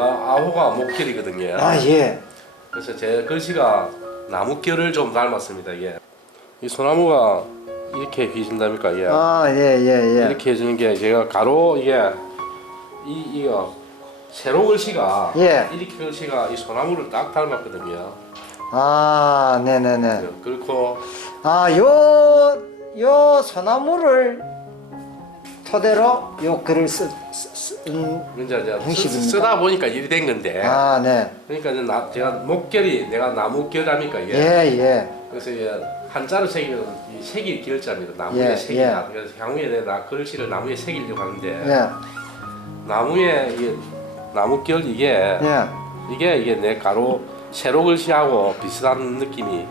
제가 아호가 목결이거든요. 아, 예. 그래서 제 글씨가 나무결을 좀 닮았습니다. 이게 이 소나무가 이렇게 휘진답니까? 예. 아, 예, 예, 예. 이렇게 해주는 게 제가 가로 이게 이거 세로 글씨가 예. 이렇게 글씨가 이 소나무를 딱 닮았거든요. 아, 네네네. 그렇고 아, 요 소나무를 토대로 요 글을 쓴 이제 형식입니까? 쓰다 보니까 일이 된 건데. 아, 네. 그러니까 이제 제가 목결이 내가 나무결 아닙니까 이게. 예, 예. 그래서 이게 한자로 새기는 이 새길 기울자입니다. 나무에 예, 새기다. 그래서 향후에 내가 글씨를 나무에 새기려고 하는데 예. 나무에 이게 나무결 이게 예. 이게 내 가로 세로 글씨하고 비슷한 느낌이.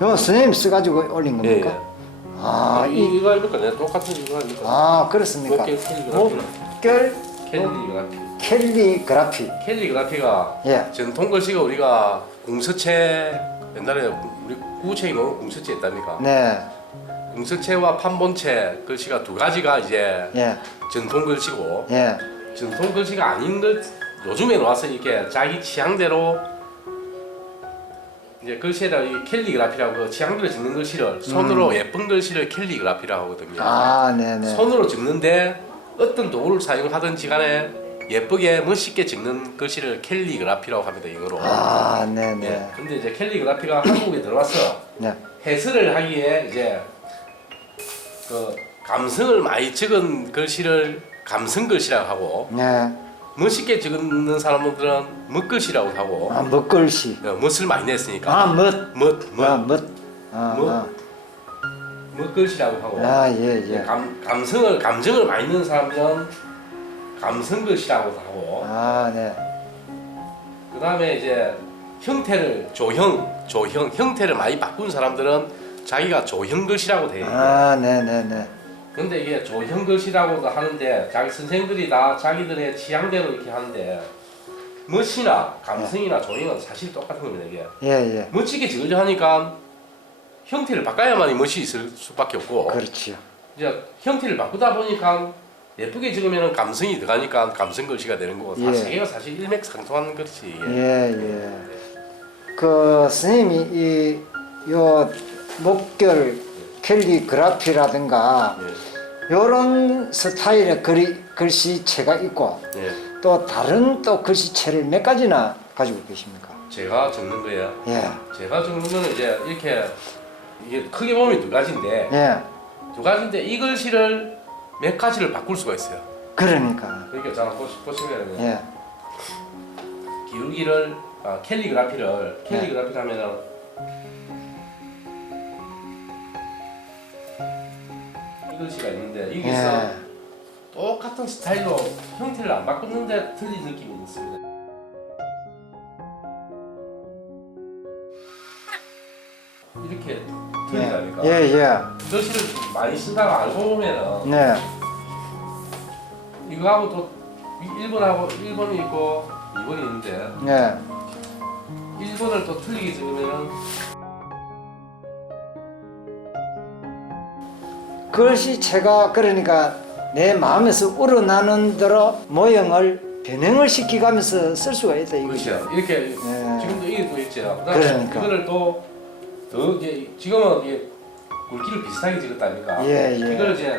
요 선생님 써가지고 올린 겁니까? 예. 아, 이거 아닙니까? 내가 똑같은 이거 아닙니까? 아, 그렇습니까? 목결 캘리그라피. 목결 캘리그라피. 캘리그라피. 캘리그라피가 예. 전통 글씨가 우리가 궁서체 옛날에 우리 구체에 넣은 궁서체 있답니까? 네. 궁서체와 판본체 글씨가 두 가지가 이제 예. 전통 글씨고 예. 전통 글씨가 아닌 글 요즘에 나와서 이렇게 자기 취향대로 이제 글씨에다 이 캘리그라피라고 취향대로 적는 글씨를 손으로 예쁜 글씨를 캘리그라피라고 하거든요. 아, 네네. 손으로 적는데 어떤 도구를 사용하든지 간에 예쁘게 멋있게 적는 글씨를 캘리그라피라고 합니다. 영어로. 아, 네네. 예. 근데 이제 캘리그라피가 한국에 들어와서 네. 해설을 하기에 이제 그 감성을 많이 적은 글씨를 감성 글씨라고 하고 네. 멋있게 적는 사람들은 멋글씨라고 하고 아, 먹글씨. 멋을 많이 냈으니까 아, 멋. 아, 멋 멋. 아, 멋. 멋글씨라고 하고 아, 예, 예. 감정을 많이 넣는 사람들은 감성글씨라고 하고 아, 네. 그 다음에 이제 형태를 형태를 많이 바꾼 사람들은 자기가 조형글씨라고 돼 있고 아, 네네네. 근데 이게 조형글씨라고도 하는데 자기 선생들이 다 자기들의 취향대로 이렇게 하는데 멋이나 감성이나 조형은 사실 똑같은 겁니다. 이게 예, 예. 멋지게 적으려 하니까 형태를 바꿔야만이 멋이 있을 수밖에 없고 그렇지요. 이제 형태를 바꾸다 보니까 예쁘게 적으면 감성이 들어가니까 감성 글씨가 되는 거고 예. 세 개가 사실 일맥상통하는 글씨. 예, 예. 그 선생님이 요 목결 캘리그라피라든가 요런 스타일의 글씨체가 있고 예. 또 다른 또 글씨체를 몇 가지나 가지고 계십니까? 제가 적는 거예요. 예. 제가 적는 거는 이제 이렇게 이게 크게 보면 두 가지인데 예. 두 가지인데 이 글씨를 몇 가지를 바꿀 수가 있어요. 그러니까. 그러니까 자 보시면 예. 기울기를 캘리그라피를 하면은 이 글씨가 있는데 여기서 예. 똑같은 스타일로 형태를 안 바꿨는데 틀린 느낌이 있습니다. 이렇게 틀리다니까. 예, 예. 글씨를 많이 쓴다고 알고 보면은 네. 이거하고 또 1번이 있고 2번이 있는데 네. 1번을 또 틀리게 적으면은 글씨체가 그러니까 내 마음에서 우러나는 대로 모형을 변형을 시키가면서 쓸 수가 있다 이거죠. 그렇죠. 이렇게 예. 지금도 이게 또 있죠. 그다음에 그러니까. 이거를 또 더 이제 지금은 이게 굵기를 비슷하게 적었다니까. 예, 예. 이걸 이제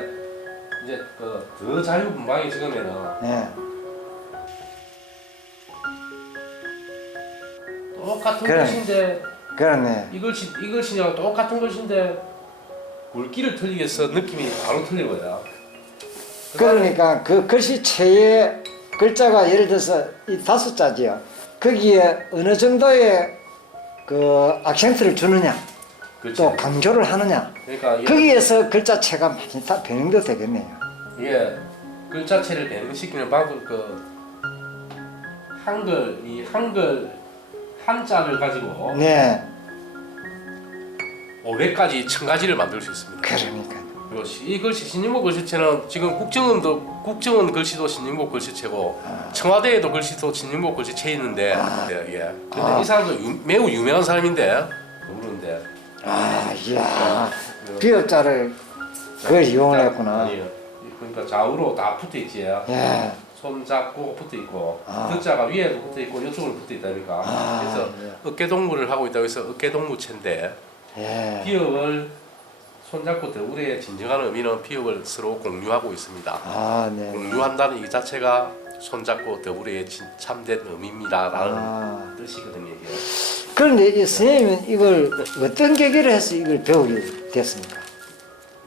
그 더 자유분방하게 적으면은 네. 똑같은 그래. 글씨인데 그러네. 이 글씨냐고 똑같은 글씨인데 굵기를 틀리게 해서 느낌이 바로 틀린 거야. 그러니까 그 글씨체의 글자가 예를 들어서 이 5자지요. 거기에 어느 정도의 그 악센트를 주느냐, 그렇지. 또 강조를 하느냐. 그러니까 이게, 거기에서 글자체가 많이 다 변형도 되겠네요. 이게 글자체를 변형시키는 방법 한글 한자를 가지고 네. 500가지 1000가지를 만들 수 있습니다. 그러니까요. 그리고 이 글씨 신림복 글씨체는 지금 국정원 글씨도 신림복 글씨체고 청와대에도 글씨도 신림복 글씨체 있는데 예. 근데 이 사람도 매우 유명한 사람인데 모르는데 아, 이야. 비읍자를 그걸 이용을 했구나. 아니에요. 그러니까 좌우로 다 붙어 있지. 예. 손 잡고 붙어 있고 아. 등자가 위에도 붙어 있고 이쪽으로 붙어 있다니까. 아, 그래서 예. 어깨 동무를 하고 있다고 해서 어깨 동무체인데 예. 피업을 손잡고 더불이의 진정한 의미는 피업을 서로 공유하고 있습니다. 아, 네. 공유한다는 이 자체가 손잡고 더불이의 참된 의미입니다라는 아. 뜻이거든요. 이게. 그런데 이 선생님은 이걸 어떤 계기를 해서 이걸 배우게 됐습니까?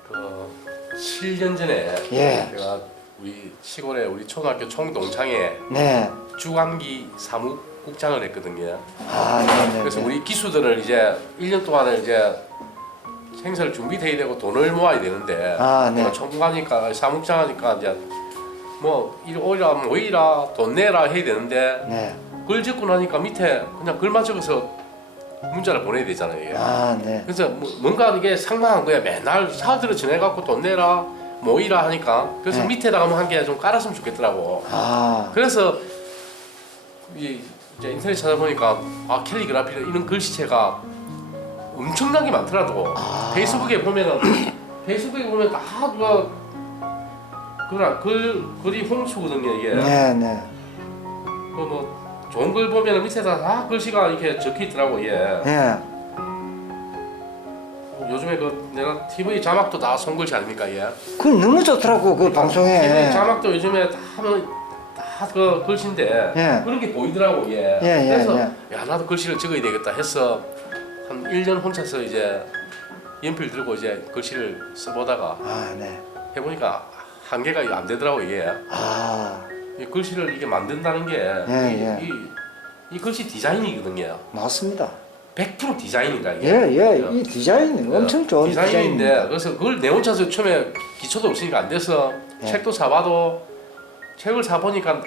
그 7년 전에 예. 제가 우리 시골에 우리 초등학교 총동창회 네. 주감기 사무국장을 했거든요. 아, 네, 네. 그래서 네. 우리 기수들을 이제 1년 동안에 이제 행사를 준비돼야 되고 돈을 모아야 되는데 아, 네. 내가 총무하니까 사무국장 하니까 이제 뭐 일 오이라 모이라 돈 내라 해야 되는데 네. 글 적고 나니까 밑에 그냥 글만 적어서 문자를 보내야 되잖아요. 이게. 아, 네. 그래서 뭔가 이게 상망한 거야. 맨날 사람들을 전해갖고 돈 내라 모이라 하니까 그래서 네. 밑에다가 뭐 한 개 좀 깔았으면 좋겠더라고. 아. 그래서 이제 인터넷 찾아보니까 아 캘리그라피 이런 글씨체가 엄청나게 많더라고. 아. 페이스북에 보면은 페이스북에 보면 다 그거라 글이 홍수거든요 이게. 네, 네. 그 뭐 좋은 글 보면은 밑에다 다 글씨가 이렇게 적혀 있더라고 예. 네. 요즘에 그 내가 TV 자막도 다 손글씨 아닙니까 예. 그 너무 좋더라고 그 방송에. TV 자막도 요즘에 다그 글씨인데 예. 그런 게 보이더라고 예. 예, 예, 그래서 예. 야 나도 글씨를 적어야 되겠다 해서 한 1년 혼자서 이제 연필 들고 이제 글씨를 써보다가 아, 네. 해보니까 한계가 안 되더라고 이게. 아, 이 글씨를 이게 만든다는 게 예. 이 글씨 디자인이거든요. 맞습니다. 100% 디자인이다 이게. 예, 예. 이 디자인이 엄청 좋은 디자인인데 디자인입니다. 그래서 그걸 내 혼자서 처음에 기초도 없으니까 안 돼서 예. 책도 사봐도 책을 사보니까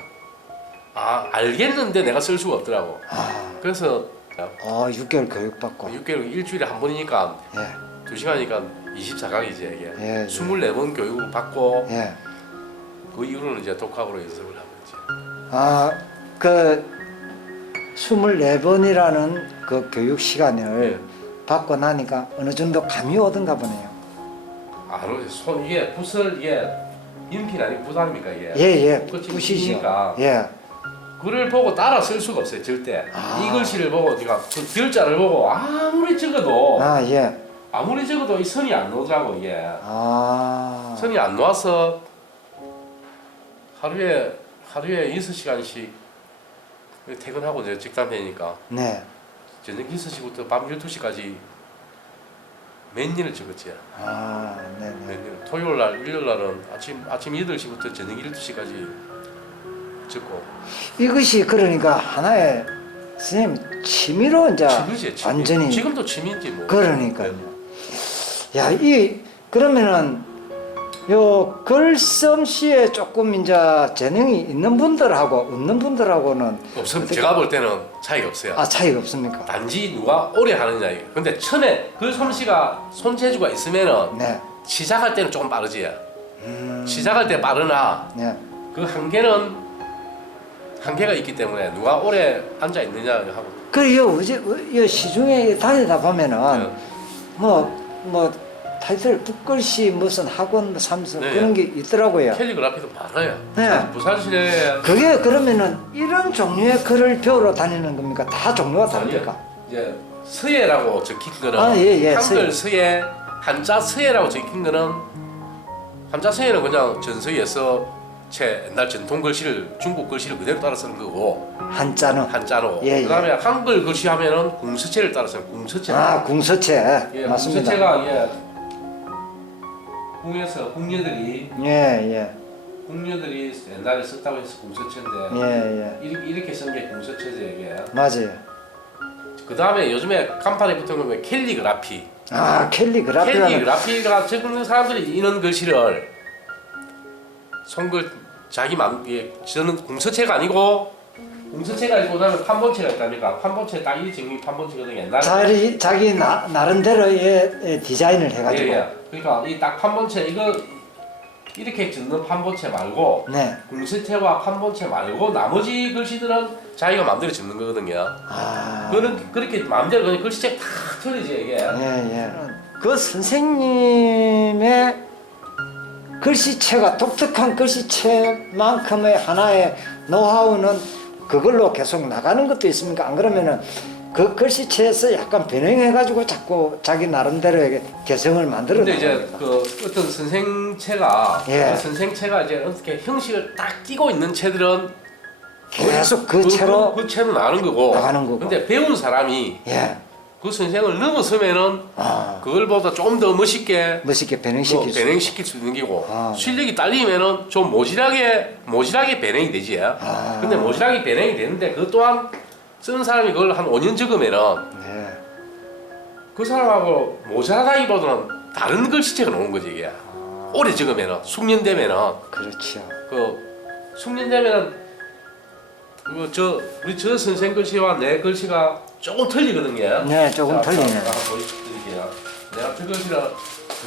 아 알겠는데 내가 쓸 수가 없더라고. 아, 그래서 6개월 교육받고. 6개월 일주일에 한 번이니까 예, 2시간이니까 24강이지 이게. 예, 예. 24번 교육을 받고 예. 그 이후로는 이제 독학으로 연습을 하고 있지. 아, 그 24번이라는 그 교육 시간을 받고 나니까 어느 정도 감이 오던가 보네요. 손 이게 붓을 이게 연필 아니고 붓 아닙니까 이게. 예, 예. 끝이 붓이죠. 붓이니까. 예. 글을 보고 따라 쓸 수가 없어요 절대. 아. 이 글씨를 보고 네가 그 글자를 보고 아무리 적어도 아, 예. 아무리 적어도 이 선이 안 나오더라고 이게. 아. 선이 안 나와서 하루에 6시간씩 퇴근하고 이제 직장 다니니까 네. 저녁 6시부터 밤 12시까지 몇 년을 적었지. 아, 네, 몇 네. 년. 토요일 날, 일요일 날은 아침 8시부터 저녁 12시까지 적고. 이것이 그러니까 하나의 선생님 취미로 이제 취미지, 취미. 완전히 지금도 취미인지 뭐. 그러니까요. 야, 이 그러면은 요 글솜씨에 조금 이제 재능이 있는 분들하고 없는 분들하고는 없으면 제가 볼 때는 차이가 없어요. 아, 차이가 없습니까? 단지 누가 오래 하느냐 이게. 근데 처음에 그 솜씨가 손재주가 있으면은 네. 시작할 때는 조금 빠르지. 시작할 때 빠르나 네. 그 한계가 있기 때문에 누가 오래 앉아 있느냐 하고. 그리고 요 시중에 다니다 보면은 네. 뭐 타이틀 붓글씨 무슨 학원 삼수 네. 그런 게 있더라고요. 캘리그라피도 많아요. 네. 부산시내 그게 그러면은 이런 종류의 글을 배우러 다니는 겁니까? 다 종류가 다릅니까? 이제 서예라고 적힌 거는 아, 예, 예, 한글 서예, 한자 서예라고 적힌 거는 한자 서예는 그냥 전서에서 옛날 전통 글씨를 중국 글씨를 그대로 따라 쓰는 거고 한자는 한자로. 예, 예. 그다음에 한글 글씨 하면은 궁서체를 따라 쓰는 궁서체. 아, 궁서체. 예, 맞습니다. 궁서체가 예. 궁에서 궁녀들이 예. 옛날에 썼다고 해서 궁서체인데 예. 이렇게 쓴 게 궁서체죠 이게. 맞아요. 그 다음에 요즘에 간판에 붙은 거면 캘리그라피. 아, 캘리그라피라는 캘리그라피가 적는 사람들이 이런 글씨를 손글 자기 맘에 저는 궁서체가 아니고 그다음에 판본체가 있답니까? 판본체 딱 이 정리 판본체거든요. 옛날에. 자기 나름대로의 디자인을 해가지고. 예. 그러니까 이 딱 판본체 이거 이렇게 짓는 판본체 말고 네. 궁서체와 판본체 말고 나머지 글씨들은 자기가 마음대로 짓는 거거든요. 아. 그는 그렇게 마음대로 그냥 글씨책 다 틀리지 이게. 예. 그 선생님의 글씨체가 독특한 글씨체만큼의 하나의 노하우는 그걸로 계속 나가는 것도 있습니까? 안 그러면은 그 글씨체에서 약간 변형해가지고 자꾸 자기 나름대로의 개성을 만들어 근데 이제 나갑니다. 그 어떤 선생체가 예. 그 선생체가 이제 어떻게 형식을 딱 띄고 있는 채들은 계속 그 채로 그 채로 나가는 거고. 나가는 거고. 근데 배운 사람이 예, 그 선생을 넘어서면은 아, 그걸보다 좀 더 멋있게 멋있게 뭐 변형시킬 수. 배행시킬 수 있는 거고 아. 실력이 딸리면은 좀 모질하게 배행이 되지. 아. 근데 모질하게 배행이 되는데 그 또한 쓰는 사람이 그걸 한 5년 적으면은 네, 그 사람하고 모자라다기보다는 다른 글씨체가 나오는 거지 이게. 오래 적으면은 숙련되면은 그렇죠. 그 숙련되면은 우리 저 선생 글씨와 내 글씨가 조금 틀리거든요. 네, 조금 자, 틀리네. 제가 한번 보여드릴게요. 내가 저 글씨를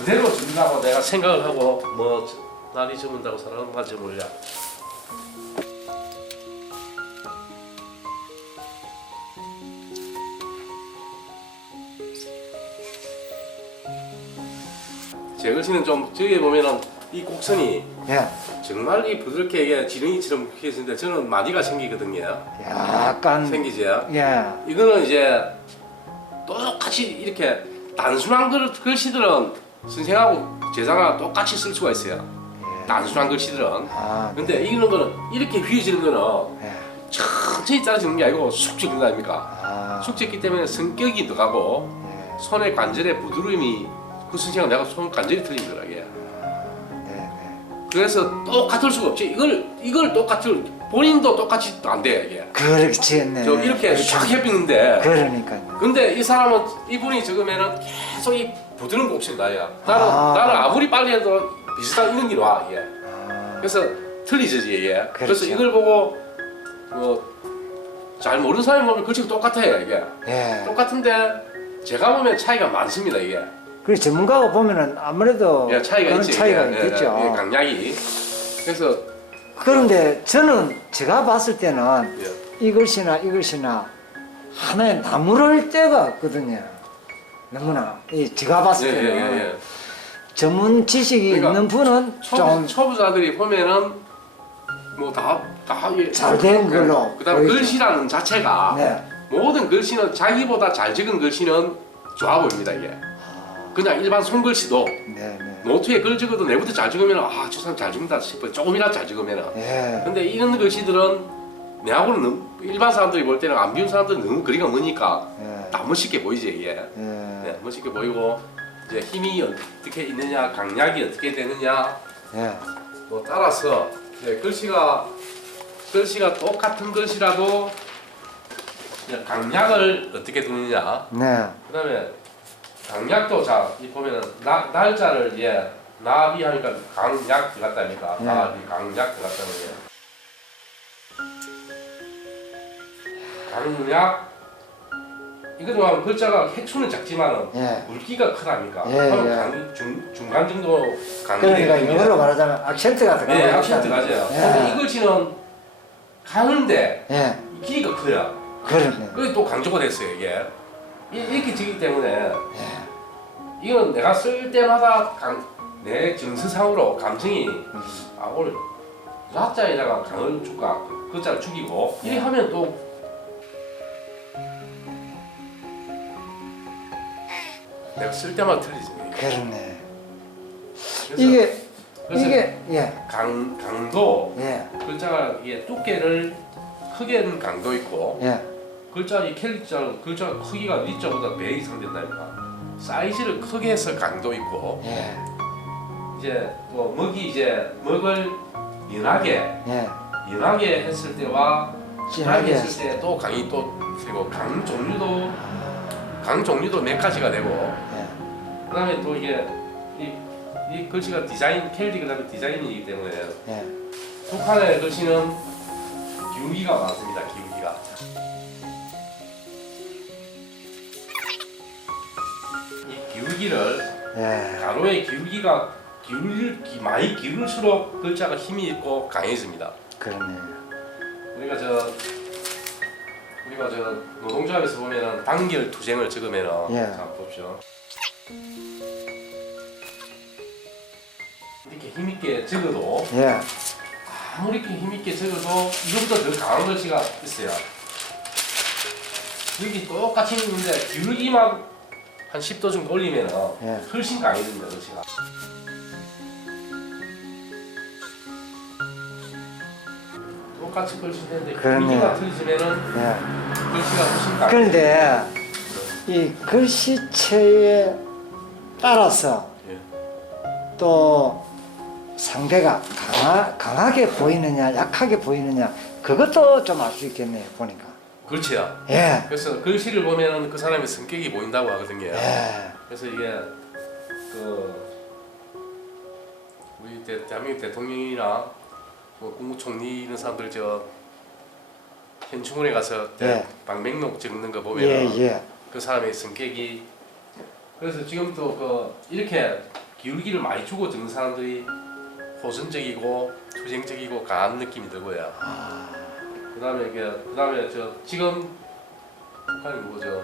그대로 적으려고 내가 생각을 하고 뭐 날이 적는다고 사람한테 몰라. 제 글씨는 좀 저기 보면은 이 곡선이 예, 정말 이 부드럽게 이게 지렁이처럼 이렇게 있는데 저는 마디가 생기거든요. 약간 생기죠. 예, 이거는 이제 똑같이 이렇게 단순한 글씨들은 선생하고 제자가 똑같이 쓸 수가 있어요. 단순한 글씨들은. 아, 근데 이런 거는 이렇게 휘어지는 거는 예, 천천히 따라지는 게 아니고 쑥 찍는 거 아닙니까? 아, 쑥 찍기 때문에 성격이 들어가고 예, 손의 관절의 부드러움이 그 선생하고 내가 손 관절이 틀린 거라 이게. 네, 네, 그래서 똑같을 수가 없지. 이걸 똑같을 본인도 똑같이 안 돼 이게. 그렇지, 네. 저 이렇게 쫙 해비는데. 그러니까요. 근데 이 사람은 이분이 적으면은 계속 이 부드러운 곡선이 나야. 나는 아무리 빨리 해도 비슷한 이런 게 와 이게. 아, 그래서 틀리지 이게. 그래서 그렇죠. 이걸 보고 잘 모르는 사람이 보면 글씨가 똑같아요 이게. 예. 똑같은데 제가 보면 차이가 많습니다 이게. 그리고 전문가가 보면은 아무래도 예, 차이가 그런 있지. 차이가 예, 있겠죠. 예, 강약이. 그래서 그런데 저는 제가 봤을 때는 예. 이 글씨나 하나의 나무랄 데가 없거든요. 너무나 제가 봤을 때는 전문 지식이 그러니까 있는 분은 좀 초보자들이 보면은 뭐 다 잘 된 걸로 그다음 보이죠. 글씨라는 자체가 네. 모든 글씨는 자기보다 잘 적은 글씨는 좋아 보입니다 이게. 그냥 일반 손글씨도 네, 네. 노트에 글 적어도 내부터 잘 적으면 저 사람 잘 적는다 싶어요. 조금이라도 잘 적으면. 예. 근데 이런 글씨들은 내하고는 너무, 일반 사람들이 볼 때는 안 배운 사람들은 너무 그리가 머니까 예. 다 멋있게 보이지 이게. 예. 네, 멋있게 보이고 이제 힘이 어떻게 있느냐, 강약이 어떻게 되느냐 예. 뭐 따라서 글씨가 똑같은 글씨라도 이제 강약을 어떻게 두느냐. 네. 그다음에 강약도 이 보면은 날짜를 나비 하니까 강약 들어갔다니까. 네. 나비 강약 들어갔다는 거예요. 강약 이것도 하면 글자가 획수는 작지만은 예. 굵기가 크다니까. 예, 그러면 예. 중간 정도 강이 그러니까 되거든요. 영어로 말하자면 악센트가 들어가요. 네, 악센트 맞아요. 근데 이 글씨는 가는데 예. 길이가 커요. 그러네. 그게 또 강조가 됐어요 이게. 이렇게 지기 때문에 예. 이건 내가 쓸 때마다 내 정서상으로 감정이 오늘 라자에다가 강을 줄까 그 자를 죽이고 이렇게 하면 또 내가 쓸 때마다 틀리지. 그러네. 그래서 이게 예. 강도 예. 글자가 이게 두께를 크게는 강도 있고 예. 글자 이 캘리자는 글자 크기가 리자보다 배 이상 된다니까. 사이즈를 크게 해서 강도 있고 예. 이제 또 먹을 예. 연하게 했을 때와 진하게 진하게 했을 때 또 강이 또 그리고 강 종류도 몇 가지가 되고 예. 그다음에 또 이게 이 글씨가 캘리그라피 디자인이기 때문에 예. 북한의 글씨는 기울기가 많습니다. 기울기가. 이 기울기를 예. 가로의 기울기가 많이 기울수록 글자가 힘이 있고 강해집니다. 그러네. 우리가 저 노동조합에서 보면은 단결 투쟁을 적으면은 예. 자 봅시오. 이렇게 힘있게 적어도 예. 아무리 이렇게 힘있게 적어도 이것보다 더 강한 글씨가 있어요. 여기 똑같이 있는데 기울기만 한 10도 정도 올리면 예. 훨씬 강해집니다 글씨가. 똑같이 글씨인데 그러네. 기울기가 틀리면은 예. 글씨가 훨씬 강해. 그런데 이 글씨체에 따라서 예. 또 상대가 강하게 보이느냐 약하게 보이느냐 그것도 좀 알 수 있겠네요 보니까. 그렇지요. 예. 그래서 글씨를 보면은 그 사람의 성격이 보인다고 하거든요. 예. 그래서 이게 우리 대한민국 대통령이나 뭐 국무총리 이런 사람들 저 현충원에 가서 예. 방명록 적는 거 예. 보면은 예. 그 사람의 성격이 그래서 지금 또 이렇게 기울기를 많이 주고 적는 사람들이 호전적이고 투쟁적이고 강한 느낌이 들고요. 그다음에 저 지금 북한이 뭐죠?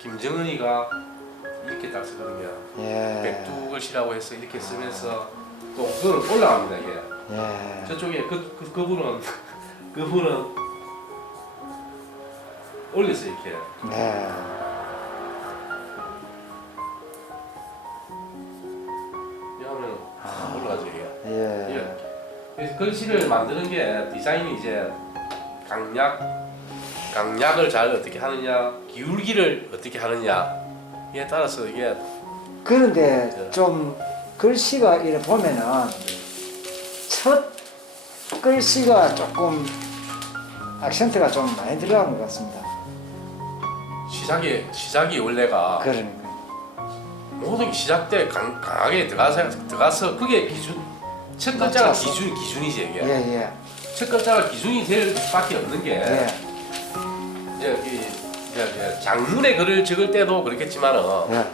김정은이가 이렇게 딱 쓰거든요. 예. 백두 글씨라고 해서 이렇게 쓰면서 또 그건 올라갑니다 이게. 예. 저쪽에 그분은 올렸어요 이렇게. 네. 이렇게 하면 올라가죠 이게. 예. 예. 그래서 글씨를 만드는 게 디자인이 이제 강약을 잘 어떻게 하느냐, 기울기를 어떻게 하느냐에 따라서 이게 그런데 좀 글씨가 이래 보면은 첫 글씨가 조금 액센트가 좀 많이 들어간 것 같습니다. 시작이 원래가 그러니까. 모든 게 시작 때 강하게 들어가서 그게 첫 글자가 맞춰서. 기준이지 이게. 예. 첫 글자가 기준이 될 수밖에 없는 게 예. 이제 장문의 글을 적을 때도 그렇겠지만은 예.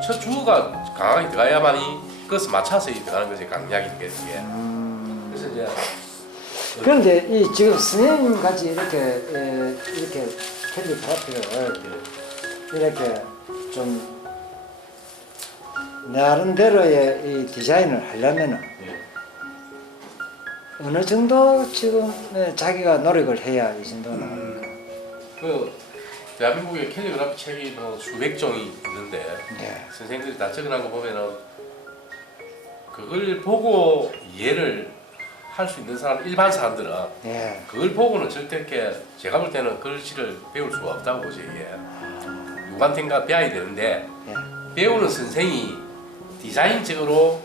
첫 주어가 강하게 들어가야만이 그것을 맞춰서 들어가는 거지 강약이 이게. 그래서 이제 그런데 이 지금 선생님 같이 이렇게 캘리그라피를 이렇게 좀 나름대로의 이 디자인을 하려면은 예. 어느 정도 지금 자기가 노력을 해야 이 정도 나옵니까? 그 대한민국의 캘리그라피 책이 뭐 수백 종이 있는데 네. 선생님들이 다 적어놓은 거 보면은 그걸 보고 이해를 할 수 있는 사람 일반 사람들은 예. 그걸 보고는 절대 이렇게 제가 볼 때는 글씨를 배울 수가 없다고 보죠 이게. 누구한테인가 배워야 되는데 예. 배우는 선생이 디자인적으로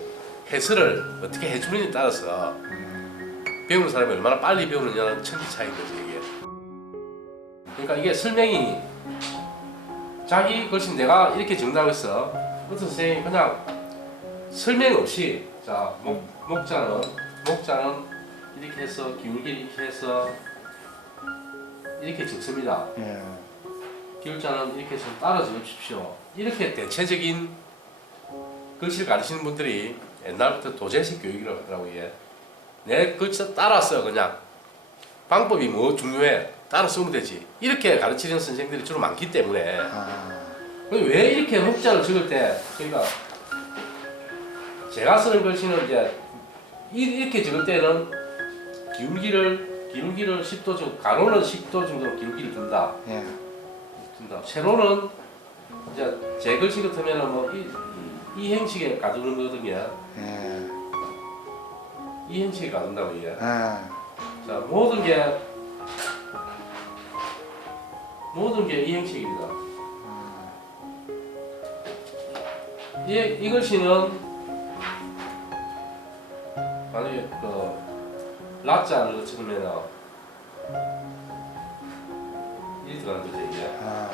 해설을 어떻게 해주느냐에 따라서 배우는 사람이 얼마나 빨리 배우느냐는 천지 차이인 거지 이게. 그러니까 이게 설명이 자기 글씨 내가 이렇게 적는다고 했어. 어떤 선생님이 그냥 설명 없이 자 목자는 이렇게 해서 기울기 이렇게 해서 이렇게 적습니다. 예. 기울자는 이렇게 해서 따라 적으십시오. 이렇게 대체적인 글씨를 가르치는 분들이 옛날부터 도제식 교육이라고 하더라고요. 이게. 내 글씨 따라 써 그냥. 방법이 뭐 중요해. 따라 쓰면 되지. 이렇게 가르치는 선생님들이 주로 많기 때문에 근데 왜 이렇게 목자를 적을 때 저희가 제가 쓰는 글씨는 이제 이렇게 적을 때는 기울기를 10도 정도, 가로는 10도 정도 기울기를 둔다. 예. 세로는 이제 제 글씨 같으면은 뭐 이 형식에 가두는 거거든요. 예. 이 형식에 가둔다고 이게. 아. 자 모든 게 이 형식입니다. 이 글씨는 만약에 라자를 찍으면은 이렇게 들어가는 거죠 이게. 아.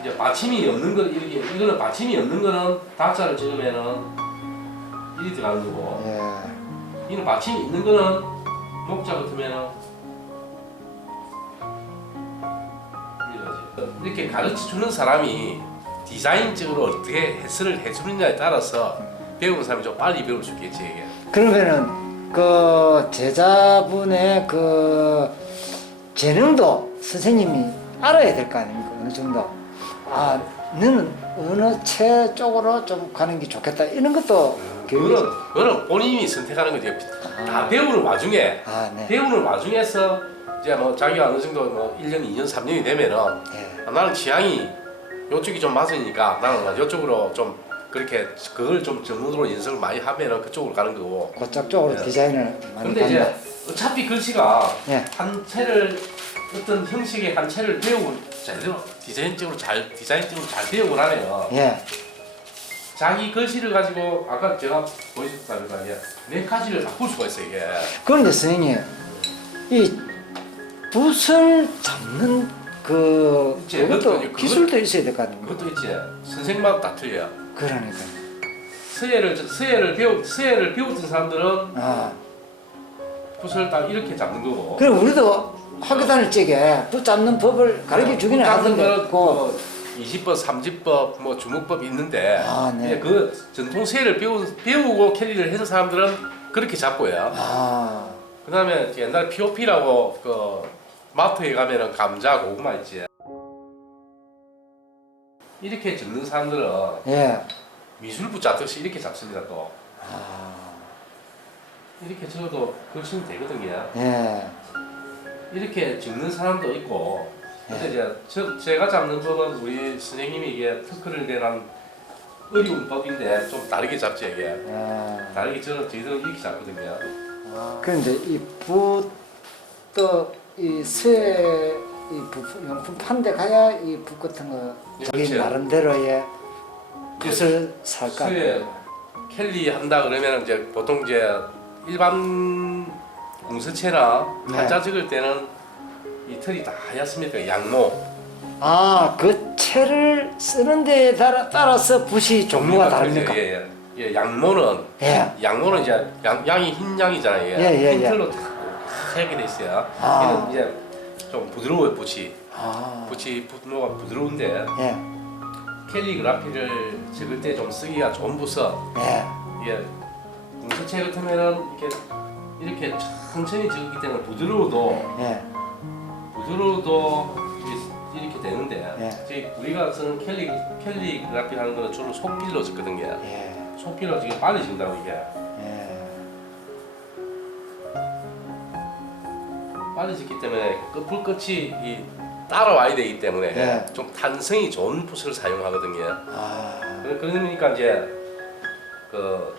이제 받침이 없는 거 이거는 받침이 없는 거는 다자를 찍으면은 이렇게 들어가는 거고. 예. 이는 받침이 있는 거는 목자 같으면은 이렇게 가르쳐 주는 사람이 디자인적으로 어떻게 해설을 해주느냐에 따라서 배우는 사람이 좀 빨리 배울 수 있겠지 이게. 그러면은 그 제자분의 그 재능도 선생님이 알아야 될 거 아닙니까? 어느 정도. 아 너는 어느 채 쪽으로 좀 가는 게 좋겠다 이런 것도 교육이 그거는 본인이 선택하는 거지. 다 배우는 와중에 네. 배우는 와중에서 이제 뭐 자기가 어느 정도 뭐 1년, 2년, 3년이 되면은 예. 나는 취향이 요쪽이 좀 맞으니까 나는 요쪽으로 좀 그렇게 그걸 좀 전문으로 연습을 많이 하면은 그쪽으로 가는 거고. 그쪽 쪽으로 예. 디자인을 많이 근데 한다. 이제 어차피 글씨가 예. 한 채를 어떤 형식의 한 채를 배우고 제대로 디자인적으로 잘 배우고 나면 예. 자기 글씨를 가지고 아까 제가 보여줬다니까 이게 몇 가지를 바꿀 수가 있어요 이게. 그런데 선생님 이 붓을 잡는 이제 그것도 그것도 기술도 있어야 될 거 아닙니까? 그것도 있지. 선생마다 다 틀려요. 그러니까. 서예를 배웠던 사람들은 아. 붓을 딱 이렇게 잡는 거고. 그럼 우리도 학교 다닐 적에 붓 잡는 법을 가르쳐 주기는 하던데. 그 뭐 20법, 30법, 뭐 주먹법 있는데 네. 이제 그 전통 서예를 배우고 캘리를 했는 사람들은 그렇게 잡고요. 아. 그다음에 옛날 POP라고 그 마트에 가면은 감자, 고구마 있지. 이렇게 적는 사람들은 예. 미술부 잡듯이 이렇게 잡습니다 또. 아. 이렇게 적어도 글씨는 되거든요. 예. 이렇게 적는 사람도 있고. 근데 이제 제가 잡는 법은 우리 선생님이 이게 특허를 내란 어려운 법인데 좀 다르게 잡지 이게. 예. 다르게 저희들은 이렇게 잡거든요. 그런데 이 붓도 이 쇠 이 부품용품 판데 가야 이 붓 같은 거 자기 그렇죠. 나름대로의 붓을 살까. 수에 캘리 한다 그러면 이제 보통 이제 일반 공서체나 네. 한자 적을 때는 이 털이 다 하얗습니다. 양모. 아, 그 채를 쓰는 데에 따라서 붓이 종류가 다릅니까? 예, 예. 예, 양모는 예. 양모는 이제 양이 흰 양이잖아요. 예. 흰 털로 하얗게 돼 있어요. 아. 얘는 이제 좀 부드러워요 붓이. 아. 붓이 붓노가 부드러운데 예. 캘리그라피를 적을 때 좀 쓰기가 좋은 붓은 예. 이게 공서체 같으면은 이렇게 천천히 적기 때문에 부드러워도 예. 이렇게 되는데 예. 이제 우리가 쓰는 캘리그라피 하는 거는 주로 속필로 적거든요. 예. 속필로 지금 빨리 적는다고 이게 예. 빨리 적기 때문에 불끝이 이 따라와야 되기 때문에 예. 좀 탄성이 좋은 붓을 사용하거든요. 아. 그러니까 이제 그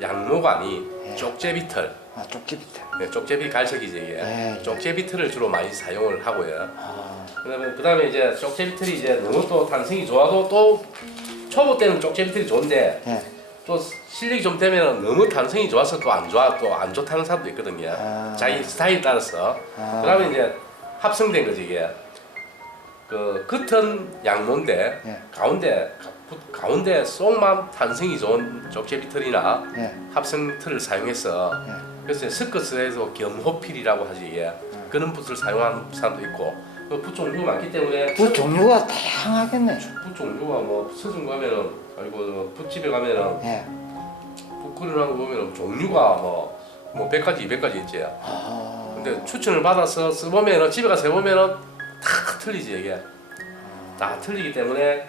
양모가 아닌 예. 쪽제비털, 아, 쪽집이다. 쪽제비 갈색이지 이게. 예. 쪽제비털을 주로 많이 사용을 하고요. 아. 그다음에 이제 쪽제비털이 이제 너무 또 탄성이 좋아도 또 초보 때는 쪽제비털이 좋은데 예. 또 실력이 좀 되면 너무 탄성이 좋아서 또 안 좋다는 사람도 있거든요. 아. 자기 스타일 따라서. 아. 그러면 이제 합성된 거지 이게. 그 겉은 양모인데 예. 가운데 속만 탄성이 좋은 쪽제비털이나 예. 합성털을 사용해서 예. 그래서 섞어서 해서 겸호필이라고 하지 이게. 그런 붓을 사용하는 사람도 있고 붓 종류가 많기 때문에 붓 종류가 다양하겠네. 붓 종류가 뭐 서점 가면은 아니고 붓집에 가면은 예. 붓 끓여놓은 거 보면은 종류가 뭐 100가지 200가지 있지. 아. 근데 추천을 받아서 써보면은 집에 가서 해보면은 다 틀리지 이게. 다 틀리기 때문에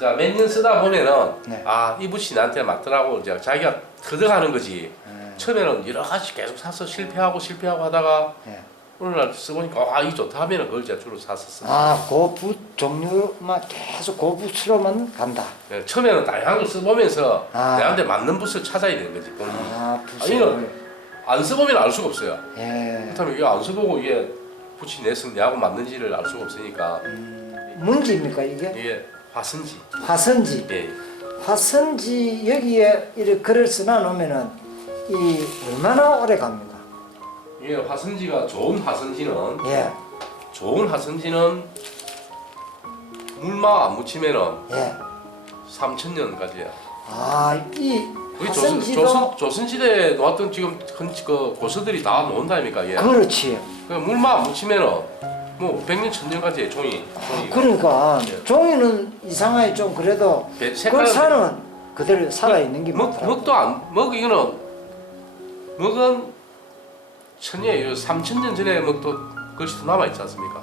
자 몇 년 쓰다 보면은 네. 아 이 붓이 나한테 맞더라고 이제 자기가 터득하는 거지. 예. 처음에는 여러 가지 계속 사서 실패하고 하다가 예. 어느 날 써보니까 아 이게 좋다 하면은 그걸 제가 주로 사서 써. 아, 그 붓 종류만 계속 그 붓으로만 간다. 예, 처음에는 다양한 걸 써보면서 아. 내한테 맞는 붓을 찾아야 되는 거지 본인이. 아, 아니면 붓을. 안 써보면 알 수가 없어요. 예. 그렇다면 이게 안 써보고 이게 붓이 내하고 맞는지를 알 수가 없으니까 문지입니까 이게? 이게 화선지. 화선지. 예. 화선지 여기에 이렇게 글을 쓰나 놓으면은 이 얼마나 오래 갑니까? 이게 화선지가 좋은 화선지는 예. 물만 안 묻히면은 예. 3,000년까지야. 아, 이 우리 화선지도 조선시대에 놓았던 지금 그 고서들이 다 놓은다니까 이게. 그렇지. 그 물만 안 묻히면은 뭐 100년 1000년까지 종이. 그러니까 종이는 이상하게 좀 그래도 글사는 그대로 살아 있는 게 많더라고. 이거는 먹은 1000년 3000년 전에 먹도 글씨도 남아 있지 않습니까?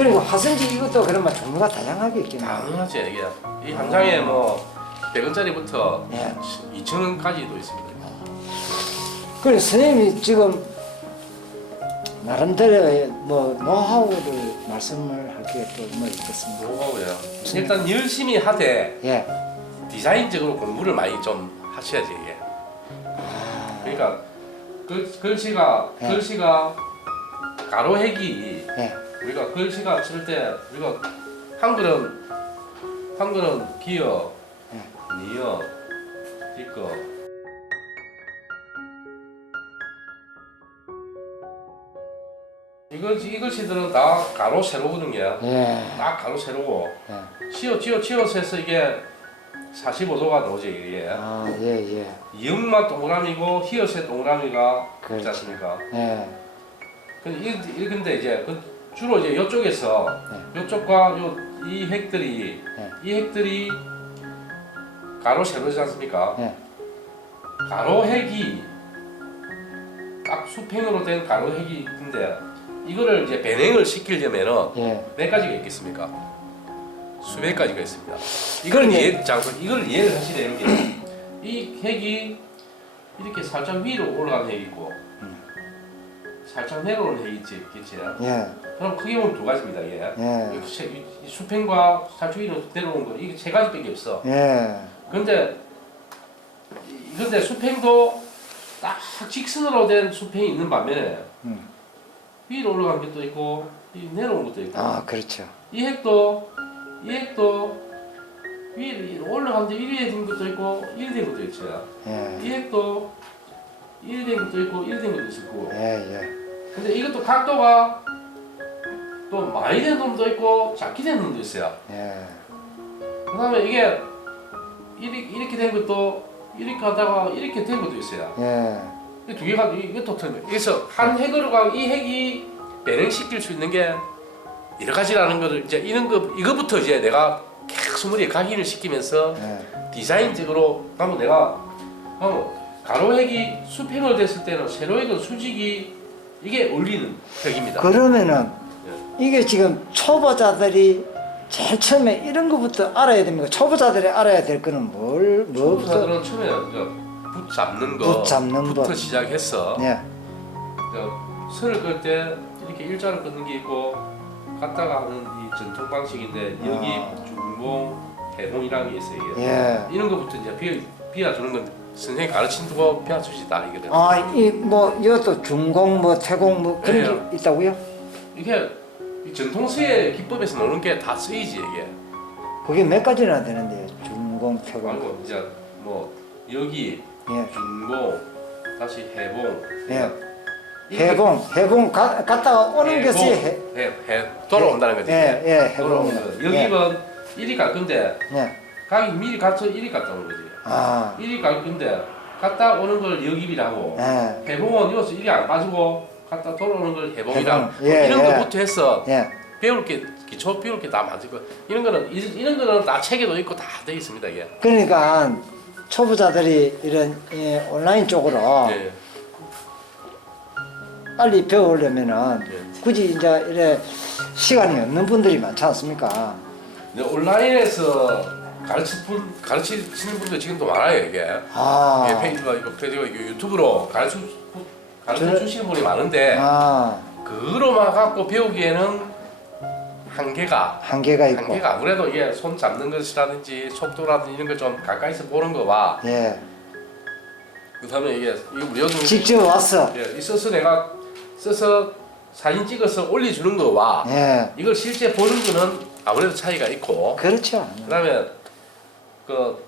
그리고 화성지 이것도 그러면 종류가 다양하게 있겠네요. 가능하지 이게. 이 한 장에 뭐 100원짜리부터 예. 2,000원까지도 있습니다. 그래 선생님이 지금 나름대로의 뭐 노하우를 말씀을 할 게 또 뭐 있겠습니까? 노하우야. 일단 열심히 하되 예. 디자인적으로 공부를 많이 좀 하셔야지 이게. 그러니까 글씨가 예. 글씨가 가로획이 예. 우리가 글씨가 쓸 때 우리가 한글은 기어, 니어, 디꺼. 이 글씨들은 다 가로 세로거든요. 예. 딱 가로 세로고 예. 치어서 해서 이게 45도가 나오지 이게. 아, 예, 예. 이음만 동그라미고 히읗의 동그라미가 있지 그렇죠. 않습니까? 예. 근데 이제 주로 이제 이쪽에서 이쪽과 이 획들이 이 획들이 가로 세로지 않습니까? 예. 가로획이 딱 수평으로 된 가로획이 있는데 이거를 이제 배행을 시키려면은 예. 몇 가지가 있겠습니까? 수백 가지가 있습니다. 이걸 이해를 하시래 이렇게. 이 핵이 이렇게 살짝 위로 올라가는 핵이 있고 살짝 내려오는 핵이 있겠지. 예. 그럼 크게 보면 두 가지입니다. 이게. 예. 이 수평과 살짝 위로 내려오는 거 이게 세 가지밖에 없어. 예. 근데 수평도 딱 직선으로 된 수평이 있는 반면에 위로 올라가는 것도 있고 내려오는 것도 있고. 아, 그렇죠. 이 핵도 위로 올라가는데 1위 된 것도 있고 1위 된 것도 있어요. 예. 이 핵도 1위 된 것도 있고 1위 된 것도 있고. 예, 예. 근데 이것도 각도가 또 많이 된 놈도 있고 작게 된 놈도 있어요. 예. 그 다음에 이게 이렇게 된 것도 이렇게 하다가 이렇게 된 것도 있어요. 예. 이 두 개가 이것도 틀려. 그래서 한 핵으로가 이 핵이 배행시킬 수 있는 게 여러 가지라는 거를 이제 이거부터 이제 내가 계속 머리에 각인을 시키면서 예. 디자인적으로 한번 내가 가로핵이 수평을 됐을 때는 세로핵은 수직이 이게 올리는 획입니다. 그러면은 예. 이게 지금 초보자들이 제일 처음에 이런 거부터 알아야 됩니까? 초보자들이 알아야 될 거는 뭐부터? 초보자들은 처음에 붓 잡는 거부터 법. 시작해서 예. 선을 끌 때 이렇게 일자로 끊는 게 있고 갔다가 하는 이 전통 방식인데 여기 중봉, 해봉이라는 게 있어요. 이게. 예. 이런 거부터 이제 비워주는 건 선생님이 가르친 거 비워주시다 이게. 아, 이 뭐 이것도 중공 뭐 태공 뭐 그런 네. 게 있다고요? 이게 이 전통수의 기법에서 나오는 게 다 쓰이지 이게. 그게 몇 가지나 되는데 중공 태공. 아이고 이제 뭐 여기 예. 중봉 다시 해봉. 예. 해봉 갔다가 오는 것이 돌아온다는 거지. 예, 예, 해봉. 여기는 이리 갈 건데 예. 각이 미리 가서 이리 갔다 오는 거지. 아. 이리 갈 건데 갔다 오는 걸 여기라고. 예. 해봉은 여기서 이리 안 빠지고 갔다 돌아오는 걸 해봉이라고. 해봉. 예, 이런 예. 것부터 해서 예. 배울 게 기초 배울 게 다 많을 거. 이런 거는 다 책에도 있고 다 돼 있습니다 이게. 그러니까 초보자들이 이런 온라인 쪽으로 예. 빨리 배우려면은 예. 굳이 이제 이래 시간이 없는 분들이 많지 않습니까? 근데 온라인에서 가르치시는 분들 지금도 많아요 이게. 아. 이게 페이지가 유튜브로 가르쳐 주시는 분이 많은데 아. 그거로만 갖고 배우기에는 한계가 있고. 한계가 아무래도 이게 손 잡는 것이라든지 속도라든지 이런 걸 좀 가까이서 보는 거와 예. 그다음에 이게 우리 요즘 직접 와서. 내가 써서 사진 찍어서 올려주는 거와 예. 이걸 실제 보는 거는 아무래도 차이가 있고 그렇죠. 그다음에 그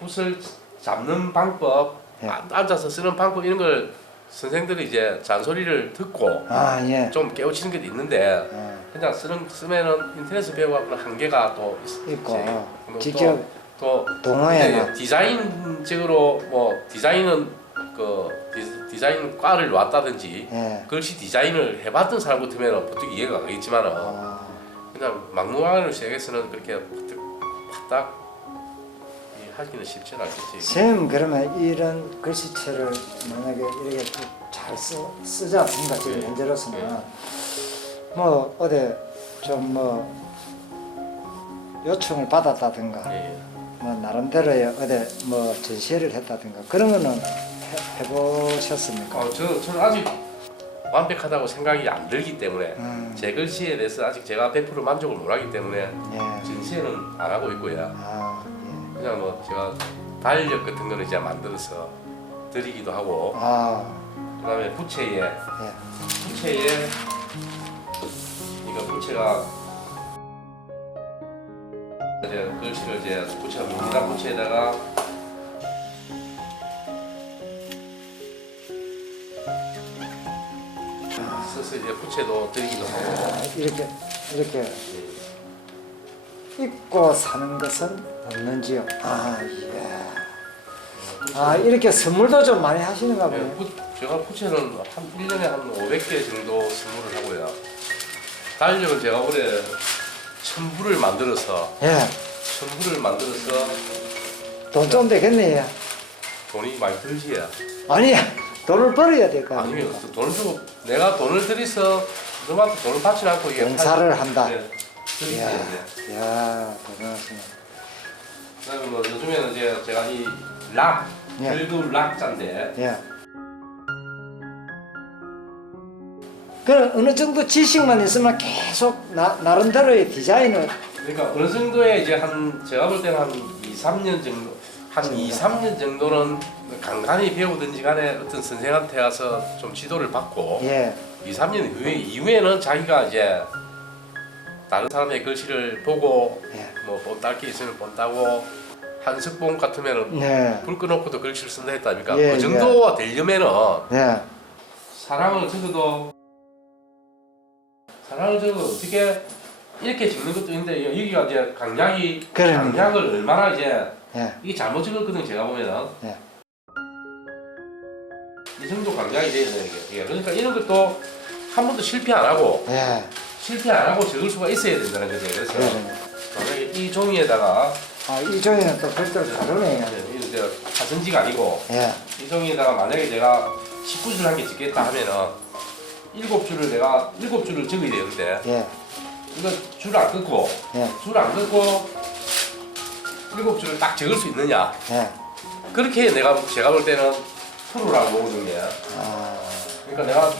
붓을 잡는 방법, 예. 앉아서 쓰는 방법 이런 걸 선생들이 이제 잔소리를 듣고 아, 예. 좀 깨우치는 게 있는데 예. 그냥 쓰면은 인터넷에서 배워갖고는 한계가 또 있고 그리고 직접 또 동호회나 근데 디자인적으로 뭐 디자인은 디자인 과를 왔다든지 예. 글씨 디자인을 해봤던 사람 같으면 보통 이해가 가겠지만은 아. 그냥 막무가내로 시작해서는 그렇게 파딱 하기는 쉽지는 않겠지. 쌤 그러면 이런 글씨체를 만약에 이렇게 잘 쓰지 않습니까? 지금 네. 현재로서는 네. 뭐 어디 좀 뭐 요청을 받았다든가 예. 뭐 나름대로의 어디 뭐 전시회를 했다든가 그런 거는 해보셨습니까? 저는 아직 완벽하다고 생각이 안 들기 때문에 제 글씨에 대해서 아직 제가 100% 만족을 못하기 때문에 예. 전시회는 안 하고 있고요. 아, 그냥 뭐 제가 달력 같은 거는 이제 만들어서 드리기도 하고 아, 그다음에 부채에 예. 이거 부채가 이제 글씨를 이제 부채 민간 부채에다가 써서 이제 부채도 드리기도 하고 아, 이렇게 입고 사는 것은 없는지요? 아, 예. 아, 이렇게 선물도 좀 많이 하시는가 네, 보네요. 제가 부채는 한 1년에 한 500개 정도 선물을 하고요. 달력은 제가 올해 1000부를 만들어서 예. 돈 좀 되겠네요. 돈이 많이 들지야. 아니, 돈을 벌어야 될 거 아니에요. 아니면 돈을 주고 내가 돈을 들여서 너한테 돈을 받지 않고 이게 봉사를 한다. 드리지. 이야, 네. 이야, 대단하시네. 그다음에 뭐 요즘에는 이제 제가 이 락, 예. 글도 락자인데 예. 그럼 어느 정도 지식만 있으면 계속 나름대로의 디자인을 그러니까 어느 정도의 이제 한 제가 볼 때는 한 2, 3년 정도 한 2, 3년 정도는 간간히 배우든지 간에 어떤 선생한테 가서 좀 지도를 받고 예. 2, 3년 이후에는 자기가 이제 다른 사람의 글씨를 보고 예. 뭐 본딸 게 있으면 본다고 한석봉 같으면은 네. 불 꺼놓고도 글씨를 쓴다 했다니까 예, 그 정도가 되려면은 네. 사랑을 적어도 어떻게 이렇게 적는 것도 있는데 여기가 이제 강약을 얼마나 이제 예. 이게 잘못 적었거든 제가 보면은 예. 이 정도 강약이 돼야 되는 게 그러니까 이런 것도 한 번도 실패 안 하고 예. 적을 수가 있어야 된다는 거죠. 그래서 그러네. 만약에 이 종이에다가 아, 이 종이는 또 글자를 다르네요. 이제 사선지가 아니고 예. 이 종이에다가 만약에 내가 19줄 한 개 찍겠다 하면은 7줄을 내가 7줄을 적어야 되는데 예. 이거 줄 안 끊고 예. 7줄을 딱 적을 수 있느냐 예. 그렇게 제가 볼 때는 프로라고 보거든요. 아, 그러니까 내가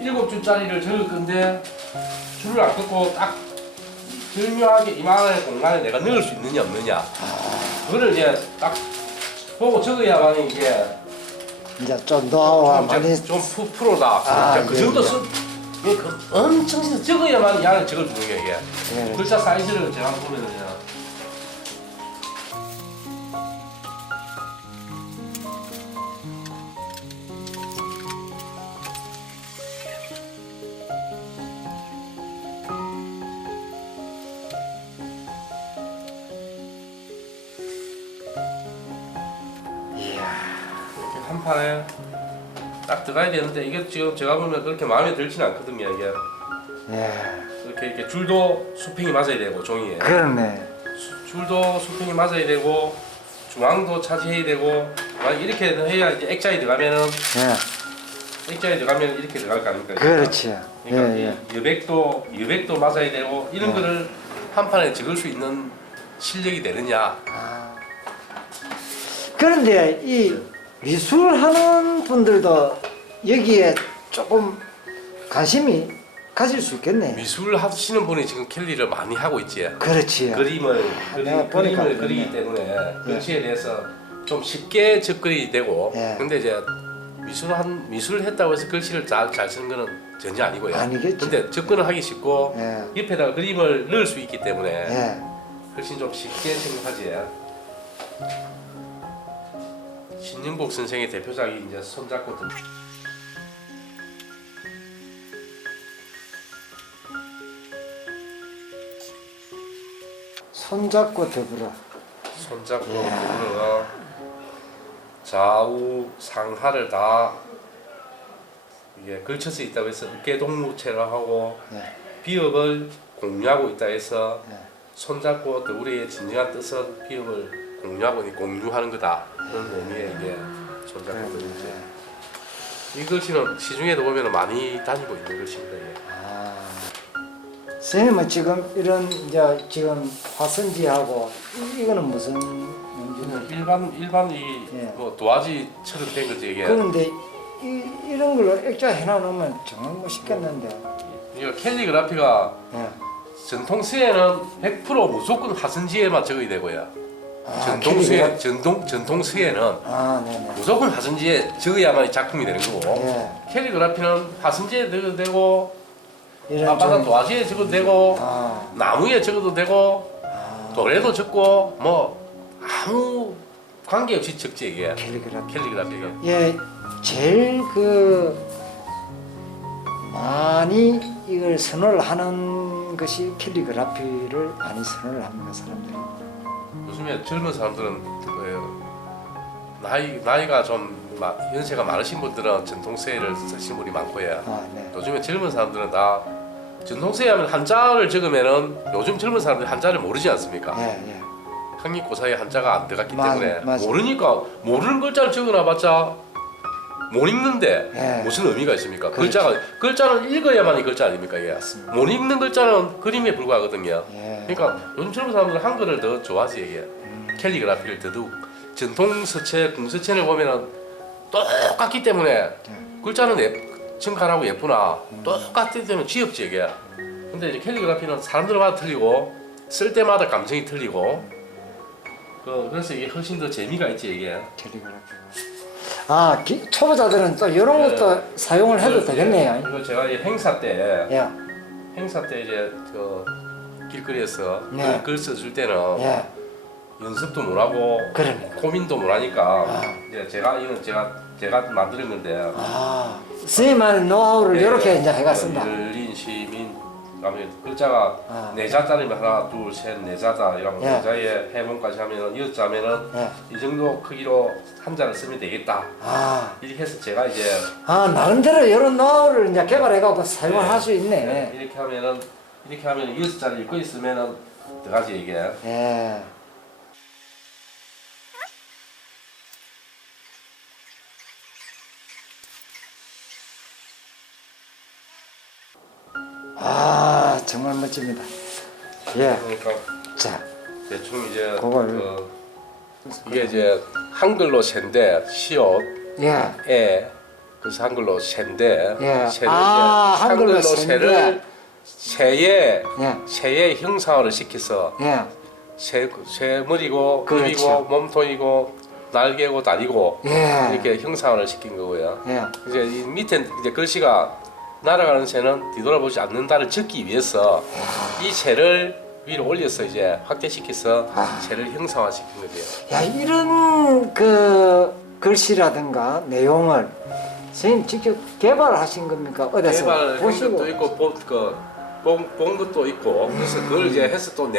7줄짜리를 적을 건데 줄을 안 끊고 딱 절묘하게 이만한 공간에 내가 넣을 수 있느냐 없느냐 그거를 이제 딱 보고 적어야만 이게 이제 좀 노하우가 많이 좀 프로다. 아, 그 예, 정도 예. 엄청 적어야만 양을 적어주는 게 이게. 예. 글자 사이즈를 제가 보면은요. 이렇게 한 판에 딱 들어가야 되는데 이게 지금 제가 보면 그렇게 마음에 들지는 않거든요. 이게 예. 이렇게 줄도 수평이 맞아야 되고 종이에 그러네. 줄도 수평이 맞아야 되고 중앙도 차지해야 되고 이렇게 해야 이제 액자에 들어가면은 예. 이렇게 들어갈 거 아닙니까? 그렇지. 그러니까 예, 예. 이 여백도 맞아야 되고 이런 예. 거를 한 판에 적을 수 있는 실력이 되느냐? 아. 그런데 이 미술하는 분들도 여기에 조금 관심이 가질 수 있겠네. 미술 하시는 분이 지금 캘리를 많이 하고 있지. 그렇지. 내가 보니까 그림을 그렇네. 그리기 때문에 글씨에 대해서 좀 쉽게 접근이 되고. 예. 근데 이제 미술을 했다고 해서 글씨를 잘 쓰는 거는 전혀 아니고요. 아니겠지. 근데 접근을 하기 쉽고 예. 옆에다가 그림을 넣을 수 있기 때문에 예. 훨씬 좀 쉽게 생각하지. 신영복 선생의 대표작이 이제 손잡고 든 손잡고 더불어. 손잡고 부르는 좌우 상하를 다 이게 걸쳐서 있다고 해서 어깨동무체를 하고 예. 비읍을 공유하고 있다 해서 예. 손잡고 더불이의 진정한 뜻은 비읍을 공유하는 거다 그런 의미의 이게 손잡고 더불이죠. 이 글씨는 시중에도 보면 많이 다니고 있는 글씨입니다. 이게. 아. 선생님은 지금 이런 이제 지금 화선지하고 이거는 무슨 용지는? 일반 예. 뭐 도화지처럼 된 거지 이게. 그런데 이런 걸로 액자 해놔놓으면 정말 멋있겠는데. 이거 캘리그라피가 예. 전통 수에는 100% 무조건 화선지에만 적어야 되고요. 전통 수에는 아, 네네. 무조건 화선지에 적어야만 작품이 되는 거고. 예. 캘리그라피는 화선지에 적어도 되고, 이런 앞바다 좀 도화지에 적어도 되고, 아, 나무에 적어도 되고, 돌에도 적고, 뭐 아무 관계없이 적지 이게. 캘리그라피가. 예, 제일 많이 이걸 선호를 하는 것이 캘리그라피를 많이 선호를 합니다 사람들이. 요즘에 젊은 사람들은 나이가 좀 연세가 많으신 분들은 전통서예를 쓰시는 분이 많고요. 아, 네. 요즘에 젊은 사람들은 다 전통서예 하면 한자를 적으면은 요즘 젊은 사람들이 한자를 모르지 않습니까? 예, 예. 한국고사에 한자가 안 들어갔기 때문에 맞아. 모르니까 모르는 글자를 적어놔봤자 못 읽는데 예. 무슨 의미가 있습니까? 그렇죠. 글자는 읽어야만이 글자 아닙니까? 이게 맞습니다. 못 읽는 글자는 그림에 불과하거든요. 예. 그러니까 요즘 젊은 사람들은 한글을 더 좋아하지 이게. 캘리그라피를 더더욱 전통 서체, 궁서체를 보면은 똑같기 때문에 글자는 정갈하고 예쁘나 똑같기 때문에 귀엽지 이게. 근데 이제 캘리그라피는 사람들마다 틀리고 쓸 때마다 감정이 틀리고 그래서 이게 훨씬 더 재미가 있지 이게. 캘리그라피가. 아, 초보자들은 또 이런 것도 사용을 해도 되겠네요. 이거 제가 이 행사 때 예, 이제 그 길거리에서 네. 글 써줄 때는 예. 연습도 못하고 그러네. 고민도 못하니까 아. 이제 이건 제가 만드는 건데 아, 선생님만의 노하우를 이렇게 이제 해갔습니다. 열린 시민 그다음에 글자가 아. 네 자짜리면 하나 둘셋네 자다 이러면 예. 네 자에 해본까지 하면은 여섯 자면은 예. 이 정도 크기로 한 자를 쓰면 되겠다 아, 이렇게 해서 제가 이제 아 나름대로 이런 노하우를 이제 개발해갖고 사용을 할 수 있네. 이렇게 하면 여섯 자를 읽고 있으면은 들어가지 이게. 예. 아 정말 멋집니다. 예. 그러니까 자, 대충 이제 그걸- 이게 이제 한글로 샌데 시옷 예. 에 그래서 한글로 샌데 예. 새를 아, 이제 한글로 새를 새의 예. 형상화를 시켜서 예. 새 머리고 그렇죠. 입이고 몸통이고 날개고 다리고 예. 이렇게 형상화를 시킨 거고요. 예. 이제 이 밑에 이제 글씨가 날아가는 새는 뒤돌아보지 않는다를 적기 위해서 이 새를 위로 올려서 이제 확대시켜서 새를 형상화시킨 거죠. 야 이런 글씨라든가 내용을 선생님 직접 개발하신 겁니까? 어디서 개발한 보시고? 것도 있고 본 것도 있고 그래서 그걸 이제 해서 또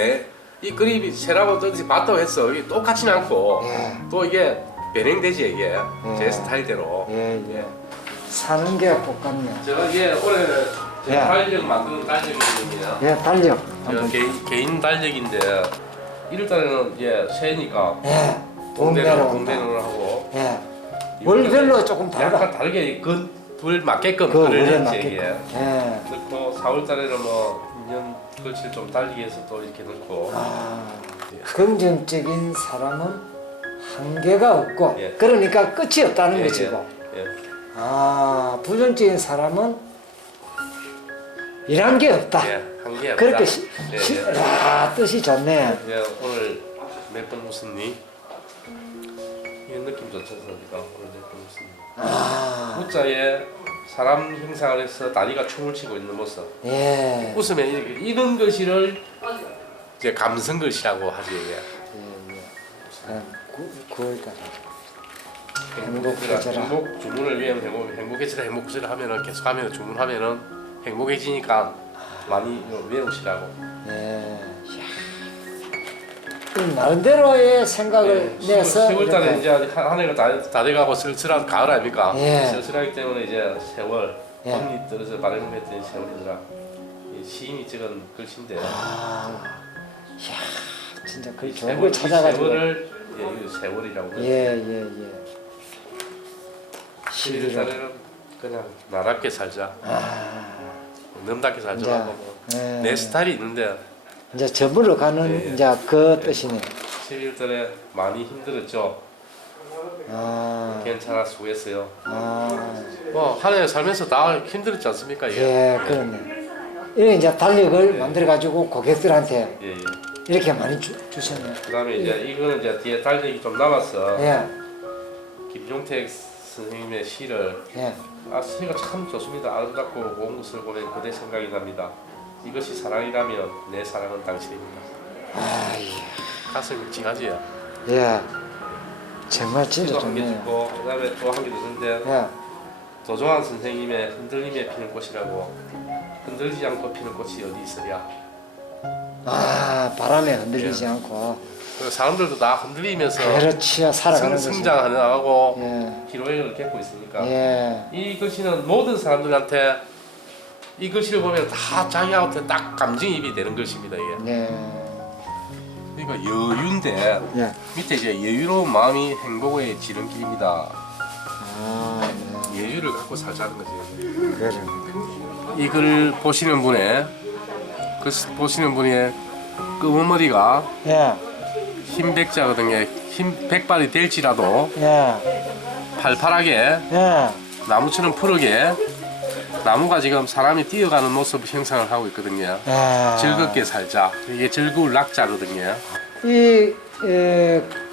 이 그림이 새라고 어떤지 봤다고 했어. 이게 똑같지는 않고 예. 또 이게 변형되지 이게 제 스타일대로. 예, 예. 사는 게 똑같네요. 제가 이게 올해 제 예. 달력 만드는 달력입니다. 예, 달력. 제가 개인 달력인데 1월달에는 이제 새니까 예. 돈 내려온다. 동대를 하고 예. 월별로 조금 약간 다르다. 다르게 둘 맞게끔 그 글을 월에 했지 맞게끔. 이게. 예. 넣고 4월달에는 뭐 인연 글씨를 좀 달리기 위해서 또 이렇게 넣고. 아, 긍정적인 사람은 한계가 없고, 예. 그러니까 끝이 없다는 예, 것이고. 예. 아, 부정적인 사람은 일한 게 없다. 예, 한계 없다. 그렇게 예. 야, 뜻이 좋네. 예, 오늘 몇 번 웃었니? 이런 느낌 좋잖습니까? 오늘 몇 번 웃었니? 아, 웃자에 사람 형상을 해서 다리가 춤을 추고 있는 모습. 예. 웃으면 이런 글씨를 이제 감성 글씨라고 하지 이게. 예, 예. 9월까지. 행복해져라. 행복 주문을 위한 행복해지라 하면은 계속 하면 주문하면은 행복해지니까 많이 외우시라고. 예. 나름대로의 생각을 내서 10월달에 이렇게. 이제 한 해가 다 돼가고 쓸쓸한 가을 아닙니까? 예. 쓸쓸하기 때문에 이제 세월 예. 꽃잎 떨어져 발행했던 세월이더라. 이 시인이 적은 글씨인데. 아, 이야, 진짜 그 이 좋은 걸 이 찾아가지고. 세월을 이거 세월이라고. 예, 예, 예. 11월달에는 그냥 나답게 살자. 아, 넘답게 살자. 이제 뭐. 예. 내 스타일이 있는데 이제 저물러 가는 예. 이제 그 뜻이네. 11월달에 많이 힘들었죠. 아, 괜찮아 수고했어요. 아, 뭐 한 해 살면서 다 힘들었지 않습니까 이게? 예, 그렇네. 이런 이제 달력을 만들어 가지고 고객들한테 예, 예. 이렇게 많이 주셨네. 그다음에 이제 이거는 이제 뒤에 달력이 좀 남았어. 예, 김종택 선생님의 시를 예. 시가 참 좋습니다. 아름답고 온 것을 보면 그대 생각이 납니다. 이것이 사랑이라면 내 사랑은 당신입니다. 아, 가슴이 찡하지요. 예. 정말 진짜 한개 좋네요. 듣고 그다음에 또 한 개 듣는데 예. 도종환 선생님의 흔들림에 피는 꽃이라고 흔들리지 않고 피는 꽃이 어디 있으랴. 아, 바람에 흔들리지 예. 않고. 그 사람들도 다 흔들리면서 그렇지요, 살아가는 거지. 성장하고 예, 기로회를 겪고 있으니까 예, 이 글씨는 모든 사람들한테 이 글씨를 보면 다 자기한테 딱 감정이입이 되는 글씨입니다 이게. 예, 그러니까 여유인데 예. 밑에 이제 여유로운 마음이 행복의 지름길입니다. 아, 여유를 갖고 살자는 거지. 네. 그래. 이 글 보시는 분의 보시는 분의 검은 머리가 예, 흰 백자거든요. 흰 백발이 될지라도 예, 팔팔하게 예. 나무처럼 푸르게 나무가 지금 사람이 뛰어가는 모습 형상을 하고 있거든요. 예. 즐겁게 살자. 이게 즐거울 낙자거든요. 이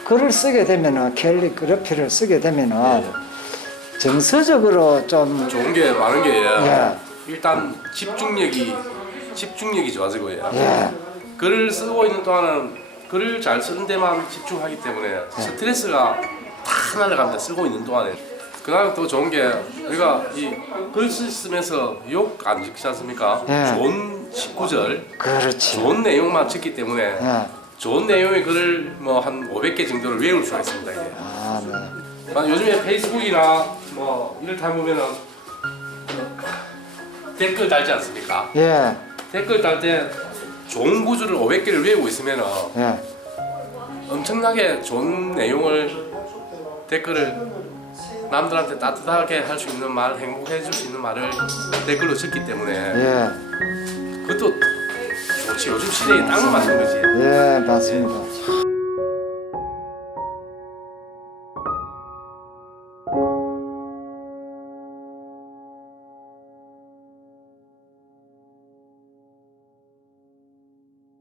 글을 쓰게 되면은 캘리 그래피를 쓰게 되면은 정서적으로 좀 좋은 게 많은 게 예. 일단 집중력이 좋아지고요. 예, 글을 쓰고 있는 동안은 글을 잘 쓰는 데만 집중하기 때문에 스트레스가 다 날아갑니다. 쓰고 있는 동안에. 그다음에 또 좋은 게 우리가 이 글 쓰면서 욕 안 적지 않습니까? 예. 좋은 19절, 그렇지. 좋은 내용만 적기 때문에 예. 좋은 내용의 글을 뭐 한 500개 정도를 외울 수가 있습니다. 이게. 아, 네. 요즘에 페이스북이나 뭐 이렇다 보면은 댓글 달지 않습니까? 예, 댓글 달 때 좋은 구조를 500개를 외우고 있으면은 예. 엄청나게 좋은 내용을 댓글을 남들한테 따뜻하게 할 수 있는 말, 행복해 줄 수 있는 말을 댓글로 적기 때문에 예, 그것도 좋지. 요즘 시대에 딱 맞는 거지. 예, 맞습니다.